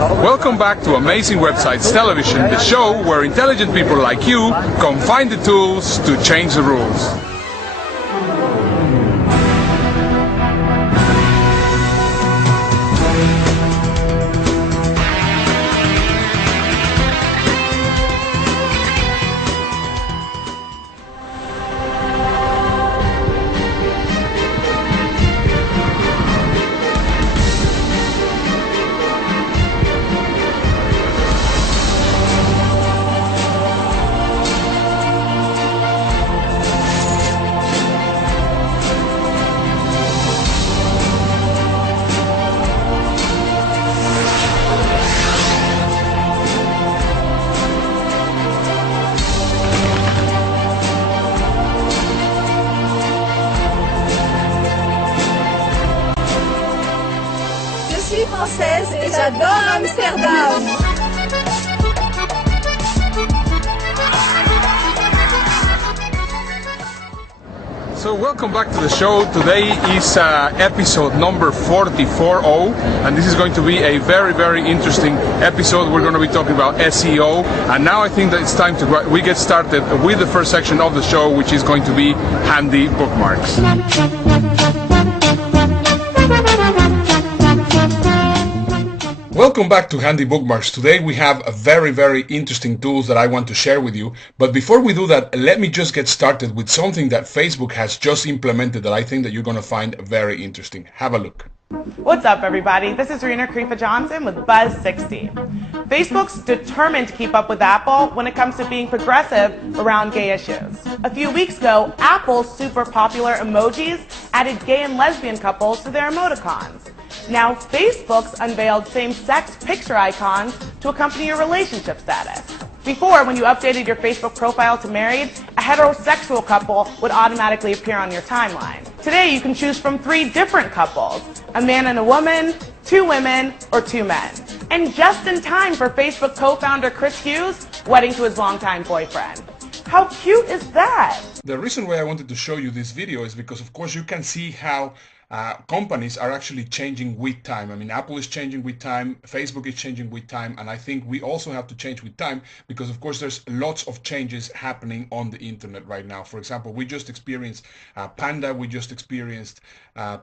Welcome back to Amazing Websites Television, the show where intelligent people like you come find the tools to change the rules. Je suis française et j'adore Amsterdam. So welcome back to the show. Today is episode number 44, and this is going to be a very interesting episode. We're going to be talking about SEO, and now I think that it's time to we get started with the first section of the show, which is going to be handy bookmarks. Welcome back to Handy Bookmarks. Today we have a very interesting tools that I want to share with you. But before we do that, let me just get started with something that Facebook has just implemented that I think that you're going to find very interesting. Have a look. What's up, everybody? This is Rena Creepa Johnson with Buzz60. Facebook's determined to keep up with Apple when it comes to being progressive around gay issues. A few weeks ago, Apple's super popular emojis added gay and lesbian couples to their emoticons. Now, Facebook's unveiled same-sex picture icons to accompany your relationship status. Before, when you updated your Facebook profile to married, a heterosexual couple would automatically appear on your timeline. Today, you can choose from 3 different couples, a man and a woman, 2 women, or 2 men. And just in time for Facebook co-founder Chris Hughes' wedding to his longtime boyfriend. How cute is that? The reason why I wanted to show you this video is because, of course, you can see how companies are actually changing with time. I mean, Apple is changing with time, Facebook is changing with time, and I think we also have to change with time because, of course, there's lots of changes happening on the internet right now. For example, we just experienced Panda, we just experienced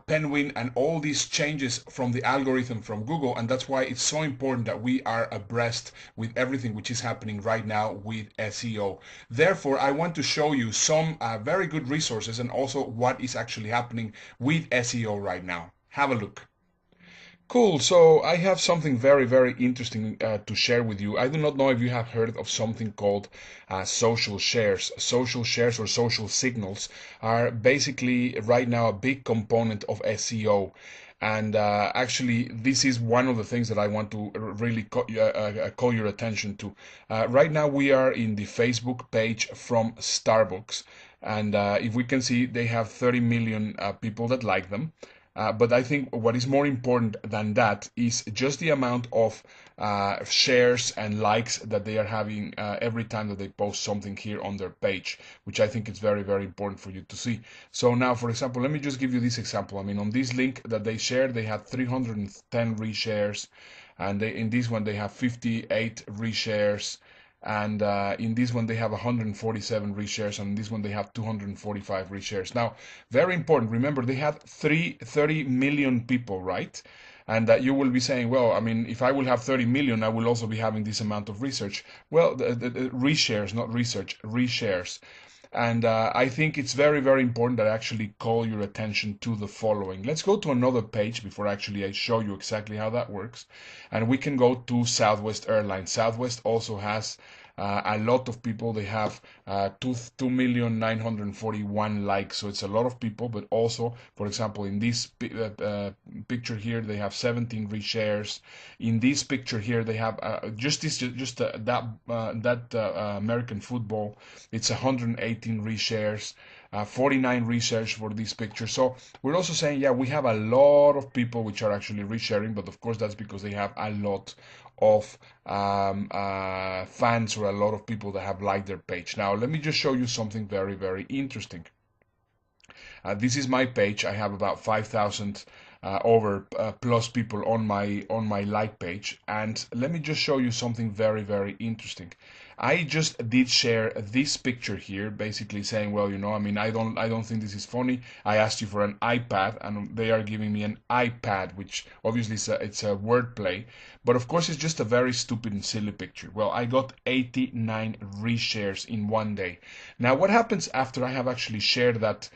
Penguin, and all these changes from the algorithm from Google, and that's why it's so important that we are abreast with everything which is happening right now with SEO. Therefore, I want to show you some very good resources and also what is actually happening with SEO right now. Have a look. Cool, so I have something very interesting to share with you. I do not know if you have heard of something called social shares. Social shares or social signals are basically right now a big component of SEO. And actually, this is one of the things that I want to really call your attention to. Right now, we are in the Facebook page from Starbucks. And if we can see, they have 30 million people that like them. But I think what is more important than that is just the amount of shares and likes that they are having every time that they post something here on their page, which I think is very important for you to see. So now, for example, let me just give you this example. I mean, on this link that they shared, they had 310 reshares, and in this one they have 58 reshares. And in this one they have 147 reshares, and in this one they have 245 reshares. Now, very important, remember they had 30 million people, right? And you will be saying, well, I mean, if I will have 30 million, I will also be having this amount of research. Well, the reshares, not research, reshares. And I think it's very important that I actually call your attention to the following. Let's go to another page before actually I show you exactly how that works. And we can go to Southwest Airlines. Southwest also has a lot of people. They have 2,941,000 likes, so it's a lot of people. But also, for example, in this picture here, they have 17 reshares. In this picture here, they have that American football. It's 118 reshares. 49 reshares for this picture. So we're also saying, yeah, we have a lot of people which are actually resharing, but of course that's because they have a lot of fans or a lot of people that have liked their page. Now let me just show you something very interesting. This is my page. I have about 5,000 over plus people on my like page. And let me just show you something very, very interesting. I just did share this picture here, basically saying, well, you know, I mean, I don't think this is funny. I asked you for an iPad, and they are giving me an iPad, which obviously it's a wordplay, but of course it's just a very stupid and silly picture. Well, I got 89 reshares in one day. Now, what happens after I have actually shared that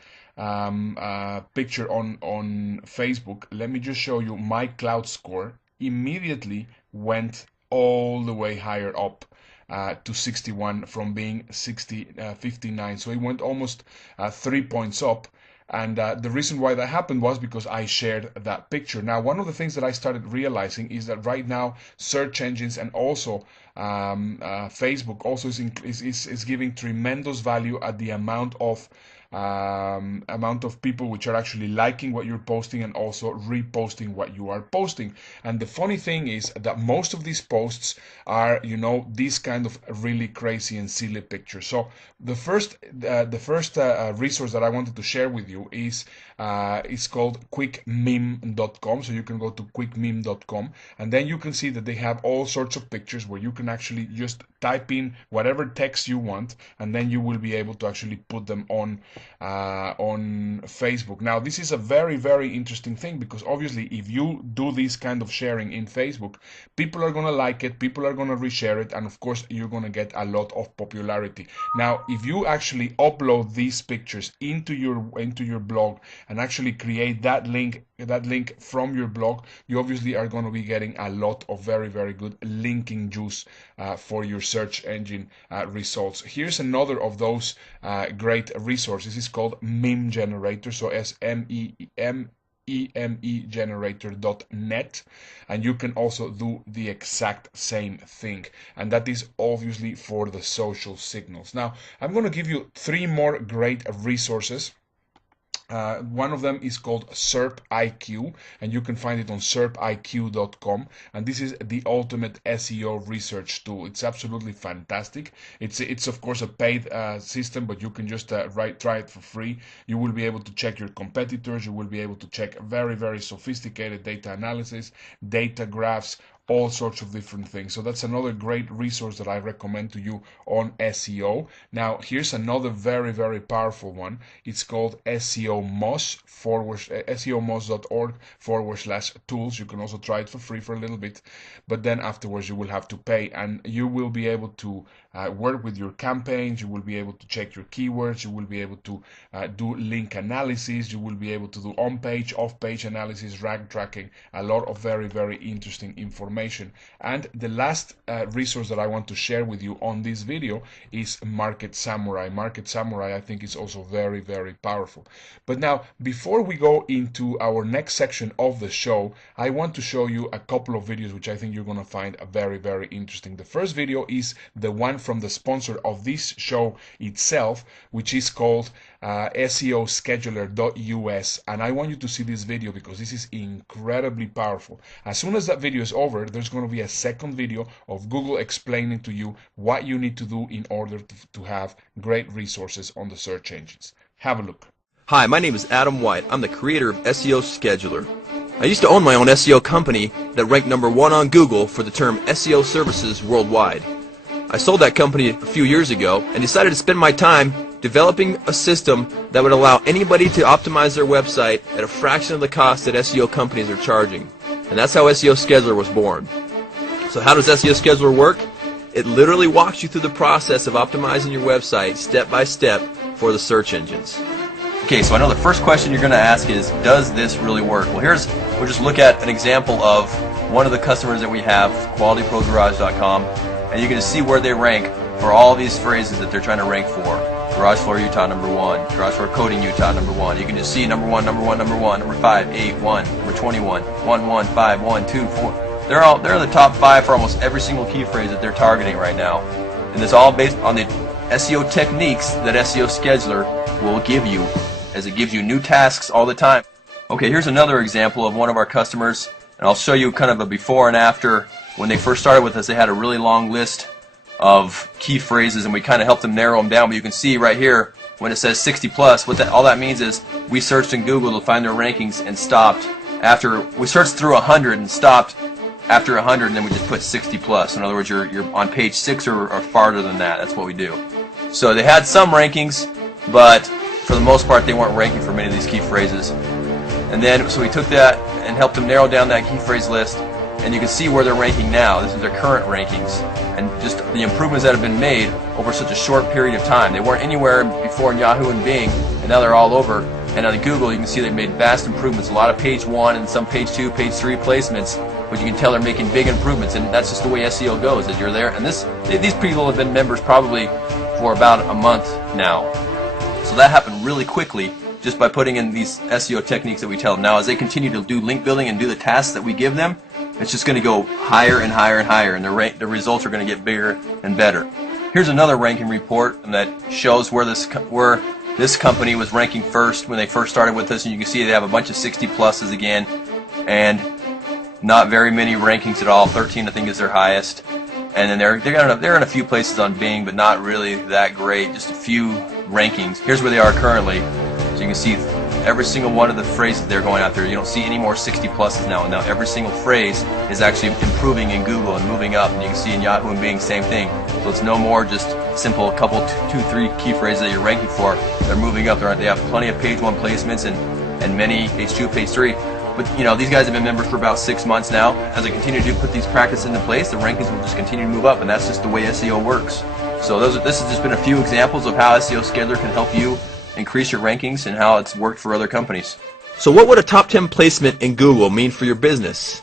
picture on Facebook? Let me just show you my cloud score. Immediately went all the way higher up. To 61 from being 59, so it went almost 3 points up. And the reason why that happened was because I shared that picture. Now, one of the things that I started realizing is that right now search engines and also Facebook also is giving tremendous value at the amount of people which are actually liking what you're posting and also reposting what you are posting. And the funny thing is that most of these posts are, you know, these kind of really crazy and silly pictures. So the first resource that I wanted to share with you is called quickmeme.com. So you can go to quickmeme.com, and then you can see that they have all sorts of pictures where you can actually just type in whatever text you want, and then you will be able to actually put them on Facebook. Now, this is a very, very interesting thing, because obviously if you do this kind of sharing in Facebook, people are going to like it, people are going to reshare it, and of course you're going to get a lot of popularity. Now, if you actually upload these pictures into your blog and actually create that link from your blog, you obviously are going to be getting a lot of very, very good linking juice for your search engine results. Here's another of those great resources. It's called Meme Generator, so EME generator.net, and you can also do the exact same thing, and that is obviously for the social signals. Now, I'm going to give you 3 more great resources. One of them is called SERP IQ, and you can find it on serpiq.com, and this is the ultimate SEO research tool. It's absolutely fantastic. It's of course a paid system, but you can just try it for free. You will be able to check your competitors. You will be able to check very, very sophisticated data analysis, data graphs, all sorts of different things. So that's another great resource that I recommend to you on SEO. Now, here's another very, very powerful one. It's called SEOmoz.org/tools. You can also try it for free for a little bit, but then afterwards you will have to pay, and you will be able to work with your campaigns. You will be able to check your keywords. You will be able to do link analysis. You will be able to do on-page, off-page analysis, rank tracking, a lot of very, very interesting information. And the last resource that I want to share with you on this video is Market Samurai. Market Samurai, I think, is also very, very powerful. But now, before we go into our next section of the show, I want to show you a couple of videos which I think you're going to find very, very interesting. The first video is the one from the sponsor of this show itself, which is called SEOscheduler.us, and I want you to see this video because this is incredibly powerful. As soon as that video is over, there's going to be a second video of Google explaining to you what you need to do in order to have great resources on the search engines. Have a look. Hi, my name is Adam White. I'm the creator of SEO Scheduler. I used to own my own SEO company that ranked #1 on Google for the term SEO services worldwide. I sold that company a few years ago and decided to spend my time developing a system that would allow anybody to optimize their website at a fraction of the cost that SEO companies are charging. And that's how SEO Scheduler was born. So how does SEO Scheduler work? It literally walks you through the process of optimizing your website step by step for the search engines. Okay, so I know the first question you're going to ask is, does this really work? Well, we'll just look at an example of one of the customers that we have, QualityProGarage.com, and you can see where they rank for all these phrases that they're trying to rank for. Garage floor Utah #1, garage floor coating Utah #1. You can just see #1, #1, #1, number 5, 8, 1, number 21, 1, 1, 5, 1, 2, 4. They're in the top 5 for almost every single key phrase that they're targeting right now. And it's all based on the SEO techniques that SEO Scheduler will give you, as it gives you new tasks all the time. Okay, here's another example of one of our customers, and I'll show you kind of a before and after. When they first started with us, they had a really long list of key phrases, and we kind of helped them narrow them down. But you can see right here when it says 60 plus, all that means is we searched in Google to find their rankings and stopped after we searched through 100 and stopped after 100, and then we just put 60 plus. In other words, you're on page 6 or farther than that. That's what we do. So they had some rankings, but for the most part they weren't ranking for many of these key phrases. And then so we took that and helped them narrow down that key phrase list, and you can see where they're ranking now. This is their current rankings, and just the improvements that have been made over such a short period of time. They weren't anywhere before in Yahoo and Bing, and now they're all over. And on Google, you can see they've made vast improvements. A lot of page 1 and some page 2, page 3 placements, but you can tell they're making big improvements, and that's just the way SEO goes. That you're there, and these people have been members probably for about a month now. So that happened really quickly just by putting in these SEO techniques that we tell them. Now, as they continue to do link building and do the tasks that we give them, it's just going to go higher and higher and higher, and the results are going to get bigger and better. Here's another ranking report that shows where this company was ranking first when they first started with us, and you can see they have a bunch of 60 pluses again, and not very many rankings at all. 13, I think, is their highest. And then they're in a few places on Bing, but not really that great. Just a few rankings. Here's where they are currently. So you can see every single one of the phrases they're going out there. You don't see any more 60 pluses now. Now every single phrase is actually improving in Google and moving up. And you can see in Yahoo and Bing, same thing. So it's no more just simple couple 2, 3 key phrases that you're ranking for. They're moving up. They have plenty of page 1 placements and many page 2, page 3. But these guys have been members for about 6 months now. As they continue to put these practices into place, the rankings will just continue to move up, and that's just the way SEO works. So this has just been a few examples of how SEO Scheduler can help you increase your rankings and how it's worked for other companies. So what would a top 10 placement in Google mean for your business?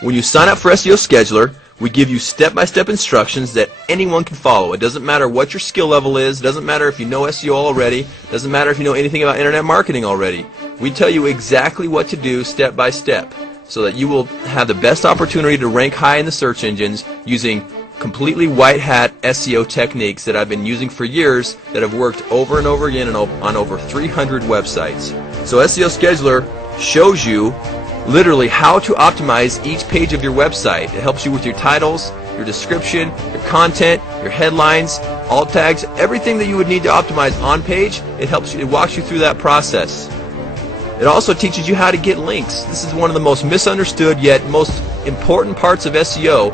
When you sign up for SEO Scheduler, we give you step-by-step instructions that anyone can follow. It doesn't matter what your skill level is. It doesn't matter if you know SEO already. It doesn't matter if you know anything about internet marketing already. We tell you exactly what to do step by step so that you will have the best opportunity to rank high in the search engines using completely white hat SEO techniques that I've been using for years that have worked over and over again on over 300 websites. So SEO Scheduler shows you literally how to optimize each page of your website. It helps you with your titles, your description, your content, your headlines, alt tags, everything that you would need to optimize on page. It walks you through that process. It also teaches you how to get links. This is one of the most misunderstood yet most important parts of SEO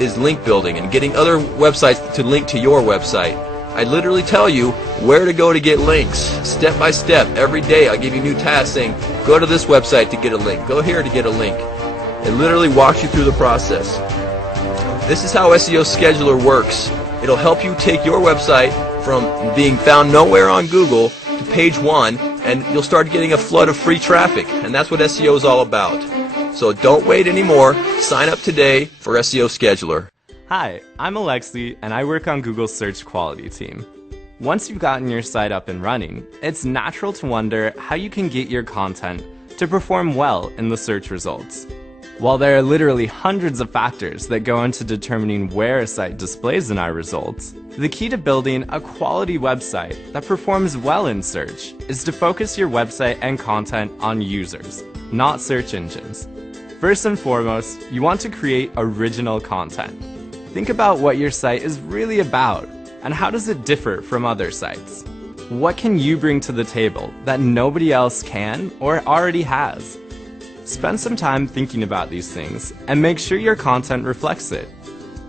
is link building and getting other websites to link to your website. I literally tell you where to go to get links, step by step. Every day I give you new tasks saying, go to this website to get a link, go here to get a link. It literally walks you through the process. This is how SEO Scheduler works. It'll help you take your website from being found nowhere on Google to page 1, and you'll start getting a flood of free traffic, and that's what SEO is all about. So don't wait anymore. Sign up today for SEO Scheduler. Hi, I'm Alexi, and I work on Google's search quality team. Once you've gotten your site up and running, it's natural to wonder how you can get your content to perform well in the search results. While there are literally hundreds of factors that go into determining where a site displays in our results, the key to building a quality website that performs well in search is to focus your website and content on users, not search engines. First and foremost, you want to create original content. Think about what your site is really about and how does it differ from other sites. What can you bring to the table that nobody else can or already has? Spend some time thinking about these things and make sure your content reflects it.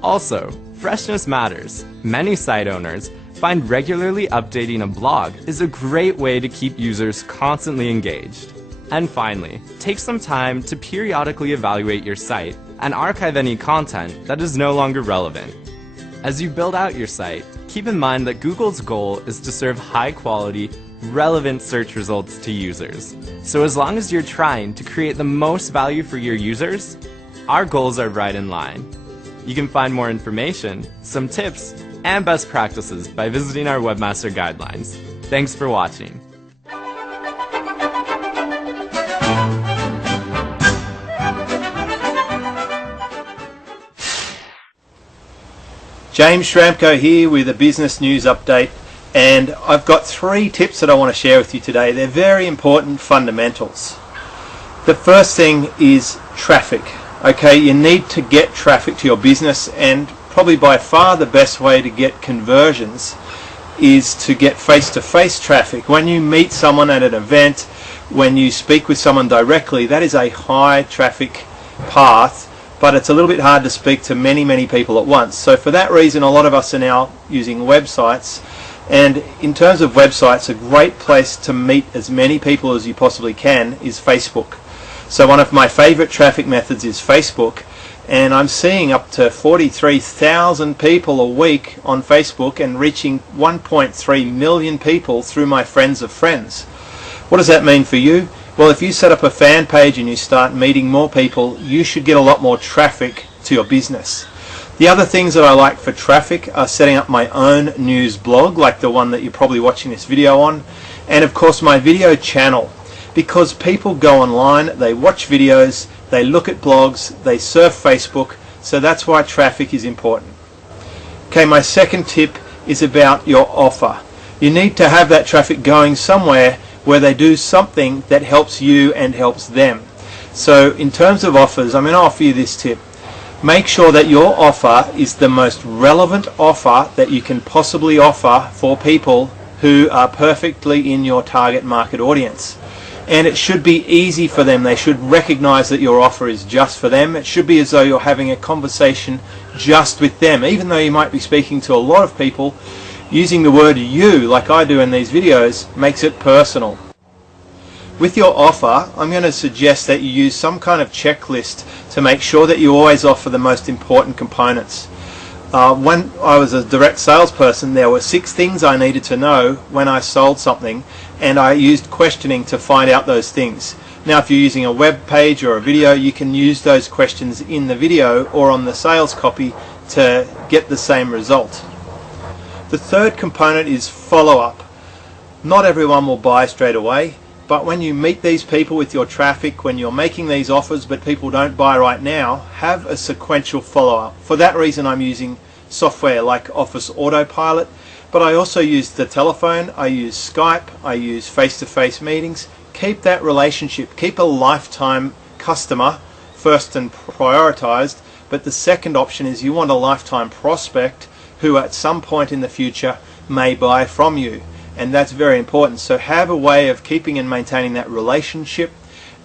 Also, freshness matters. Many site owners find regularly updating a blog is a great way to keep users constantly engaged. And finally, take some time to periodically evaluate your site and archive any content that is no longer relevant. As you build out your site, keep in mind that Google's goal is to serve high-quality, relevant search results to users. So as long as you're trying to create the most value for your users, our goals are right in line. You can find more information, some tips, and best practices by visiting our Webmaster Guidelines. Thanks for watching. James Schramko here with a business news update, and I've got 3 tips that I want to share with you today. They're very important fundamentals. The first thing is traffic. Okay, you need to get traffic to your business, and probably by far the best way to get conversions is to get face-to-face traffic. When you meet someone at an event, when you speak with someone directly, that is a high traffic path, but it's a little bit hard to speak to many people at once. So for that reason, a lot of us are now using websites. And in terms of websites, a great place to meet as many people as you possibly can is Facebook. So one of my favorite traffic methods is Facebook, and I'm seeing up to 43,000 people a week on Facebook and reaching 1.3 million people through my friends of friends. What does that mean for you? Well, if you set up a fan page and you start meeting more people, you should get a lot more traffic to your business. The other things that I like for traffic are setting up my own news blog, like the one that you're probably watching this video on, and of course my video channel, because people go online, they watch videos, they look at blogs, they surf Facebook, so that's why traffic is important. Okay, my second tip is about your offer. You need to have that traffic going somewhere where they do something that helps you and helps them. So in terms of offers, I'm going to offer you this tip. Make sure that your offer is the most relevant offer that you can possibly offer for people who are perfectly in your target market audience. And it should be easy for them. They should recognize that your offer is just for them. It should be as though you're having a conversation just with them. Even though you might be speaking to a lot of people, using the word you, like I do in these videos, makes it personal. With your offer, I'm going to suggest that you use some kind of checklist to make sure that you always offer the most important components. When I was a direct salesperson, there were 6 things I needed to know when I sold something, and I used questioning to find out those things. Now, if you're using a web page or a video, you can use those questions in the video or on the sales copy to get the same result. The third component is follow-up. Not everyone will buy straight away, but when you meet these people with your traffic, when you're making these offers but people don't buy right now, have a sequential follow-up. For that reason, I'm using software like Office Autopilot, but I also use the telephone, I use Skype, I use face-to-face meetings. Keep that relationship, keep a lifetime customer first and prioritized, but the second option is you want a lifetime prospect who at some point in the future may buy from you, and that's very important. So have a way of keeping and maintaining that relationship.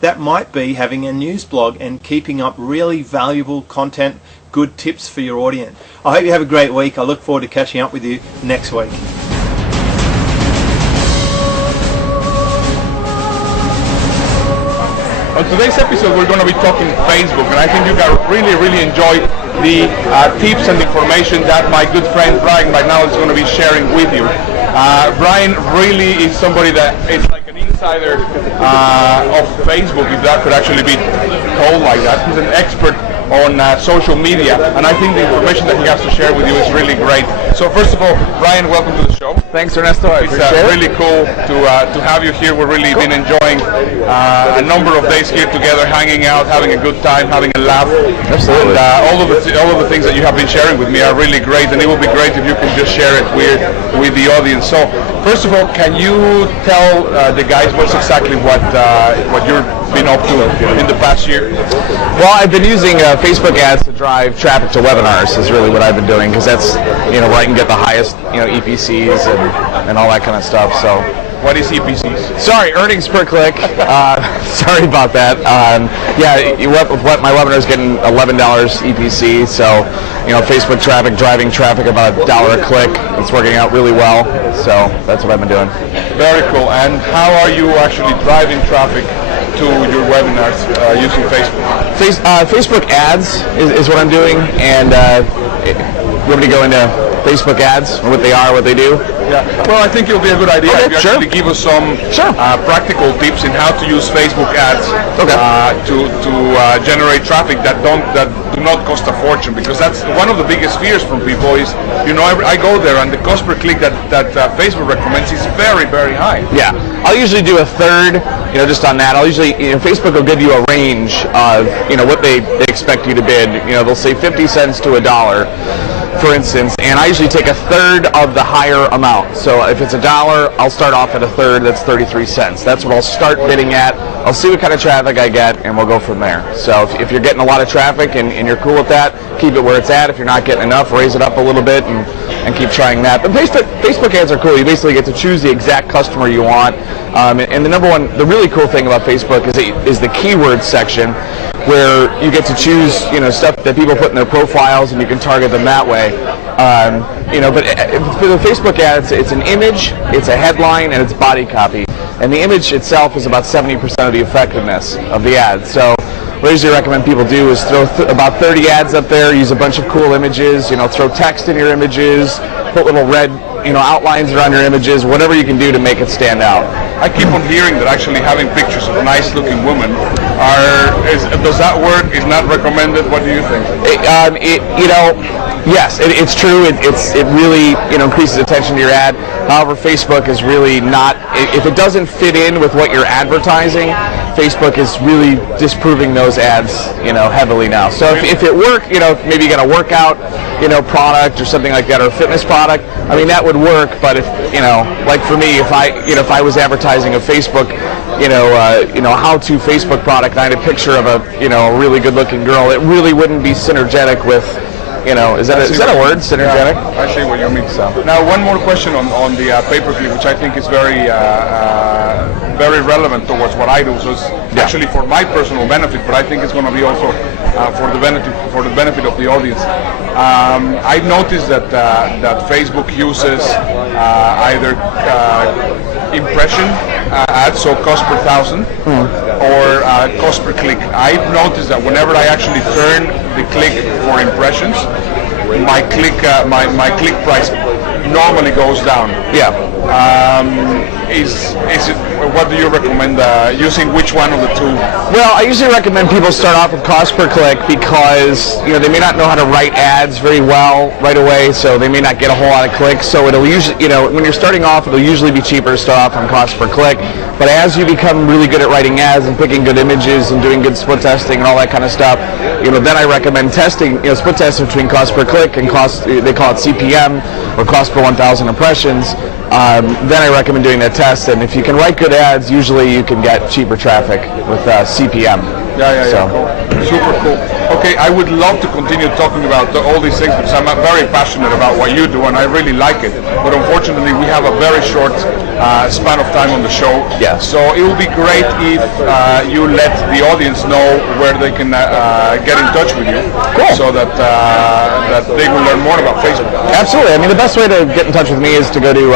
That might be having a news blog and keeping up really valuable content, good tips for your audience. I hope you have a great week. I look forward to catching up with you next week. On today's episode, we're going to be talking Facebook, and I think you can really enjoy the tips and information that my good friend Bryan Bagnall is going to be sharing with you. Bryan really is somebody that is like an insider of Facebook, if that could actually be called like that. He's an expert on social media, and I think the information that he has to share with you is really great. So first of all, Bryan, welcome to the show. Thanks, Ernesto. I appreciate it. It's really cool to have you here. We've really been enjoying a number of days here together, hanging out, having a good time, having a laugh. Absolutely. And all of the things that you have been sharing with me are really great, and it would be great if you could just share it with the audience. So first of all, can you tell the guys what's exactly what you've been up to in the past year? Well, I've been using Facebook ads to drive traffic to webinars is really what I've been doing, because that's where I can get the highest EPCs and all that kind of stuff. So what is EPCs? Sorry, earnings per click. Sorry about that. What my webinar is getting $11 EPC. So Facebook traffic, driving traffic about $1 a click. It's working out really well. So that's what I've been doing. Very cool. And how are you actually driving traffic to your webinars using Facebook? Facebook ads is what I'm doing, and you want me to go into Facebook ads, or what they are, what they do? Yeah. Well, I think it'll be a good idea if you sure. actually give us some practical tips in how to use Facebook ads to generate traffic that do not cost a fortune, because that's one of the biggest fears from people is, I go there and the cost per click that Facebook recommends is very, very high. Yeah. I'll usually do a third, just on that. I'll usually, Facebook will give you a range of, what they expect you to bid. They'll say 50 cents to $1, for instance, and I usually take a third of the higher amount. So if it's $1, I'll start off at a third, that's 33 cents. That's what I'll start bidding at. I'll see what kind of traffic I get, and we'll go from there. So if you're getting a lot of traffic and you're cool with that, keep it where it's at. If you're not getting enough, raise it up a little bit, and and keep trying that. But Facebook ads are cool. You basically get to choose the exact customer you want. And the really cool thing about Facebook is the keywords section, where you get to choose, stuff that people put in their profiles, and you can target them that way. But for the Facebook ad, it's an image, it's a headline, and it's body copy. And the image itself is about 70% of the effectiveness of the ad. So what I usually recommend people do is throw about 30 ads up there, use a bunch of cool images, throw text in your images, put little red outlines around your images, whatever you can do to make it stand out. I keep on hearing that actually having pictures of nice-looking women does that work? Is not recommended? What do you think? Yes, it's true. It really increases attention to your ad. However, Facebook is really not. If it doesn't fit in with what you're advertising, Facebook is really disproving those ads heavily now. So if it worked, maybe you got a workout product or something like that, or a fitness product, I mean that would work. But if like for me, if I was advertising a Facebook how-to Facebook product, and I had a picture of a really good-looking girl, it really wouldn't be synergetic with. Is that a word? Synergetic? Yeah, I see what you mean. So. Now, one more question on the pay-per-view, which I think is very relevant towards what I do. So it's actually for my personal benefit, but I think it's going to be also for the benefit of the audience. I've noticed that Facebook uses either impression ads, so cost per thousand, or cost per click. I've noticed that whenever I actually turn the click for impressions, my click price normally goes down. Yeah. What do you recommend? Using which one of the two? Well, I usually recommend people start off with cost per click because they may not know how to write ads very well right away, so they may not get a whole lot of clicks. So it'll usually, when you're starting off, it'll usually be cheaper to start off on cost per click. But as you become really good at writing ads and picking good images and doing good split testing and all that kind of stuff, then I recommend testing, split testing between cost per click and cost. They call it CPM, or cost per 1,000 impressions. Then I recommend doing that test, and if you can write good ads, usually you can get cheaper traffic with CPM. Cool. Super cool. Okay, I would love to continue talking about all these things because I'm very passionate about what you do and I really like it. But unfortunately, we have a very short span of time on the show. Yeah. So it would be great if you let the audience know where they can get in touch with you. Cool. So that they will learn more about Facebook. Absolutely. I mean, the best way to get in touch with me is to go to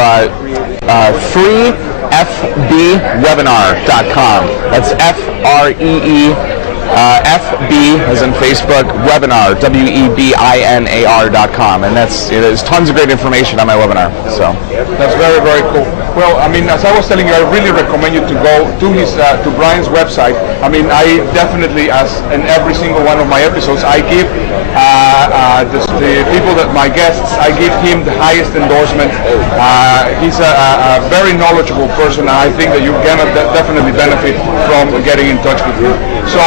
freefbwebinar.com. That's FREE. FB as in Facebook, webinar, WEBINAR.com, and there's tons of great information on my webinar. So that's very, very cool. Well, I mean, as I was telling you, I really recommend you to go to Bryan's website. I mean, I definitely, as in every single one of my episodes, I give the people that my guests, I give him the highest endorsement. He's a very knowledgeable person, and I think that you're gonna definitely benefit from getting in touch with him. So,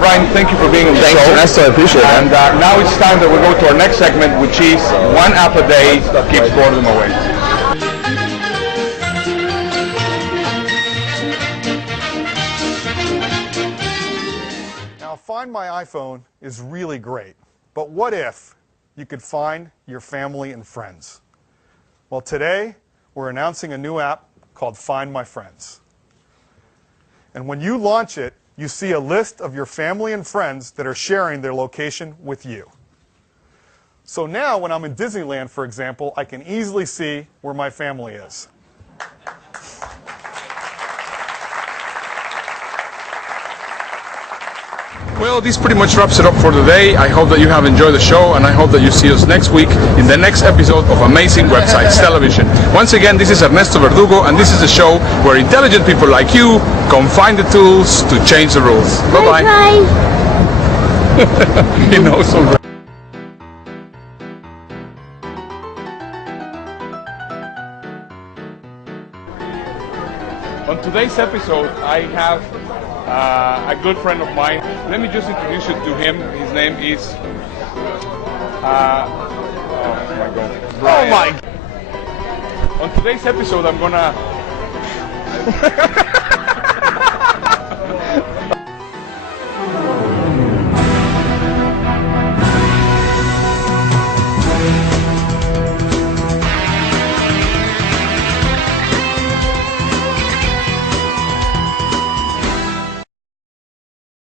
Bryan, thank you for being on the show. Thanks, Ernesto. I appreciate it. And now it's time that we go to our next segment, which is one app a day keeps boredom away. Now, Find My iPhone is really great, but what if you could find your family and friends? Well, today we're announcing a new app called Find My Friends. And when you launch it, you see a list of your family and friends that are sharing their location with you. So now when I'm in Disneyland, for example, I can easily see where my family is. Well, this pretty much wraps it up for today. I hope that you have enjoyed the show, and I hope that you see us next week in the next episode of Amazing Websites Television. Once again, this is Ernesto Verdugo, and this is a show where intelligent people like you come find the tools to change the rules. Bye-bye. Bye. You know, so great. On today's episode, I have a good friend of mine. Let me just introduce you to him. His name is oh my God, Bryan. Oh my! On today's episode, I'm gonna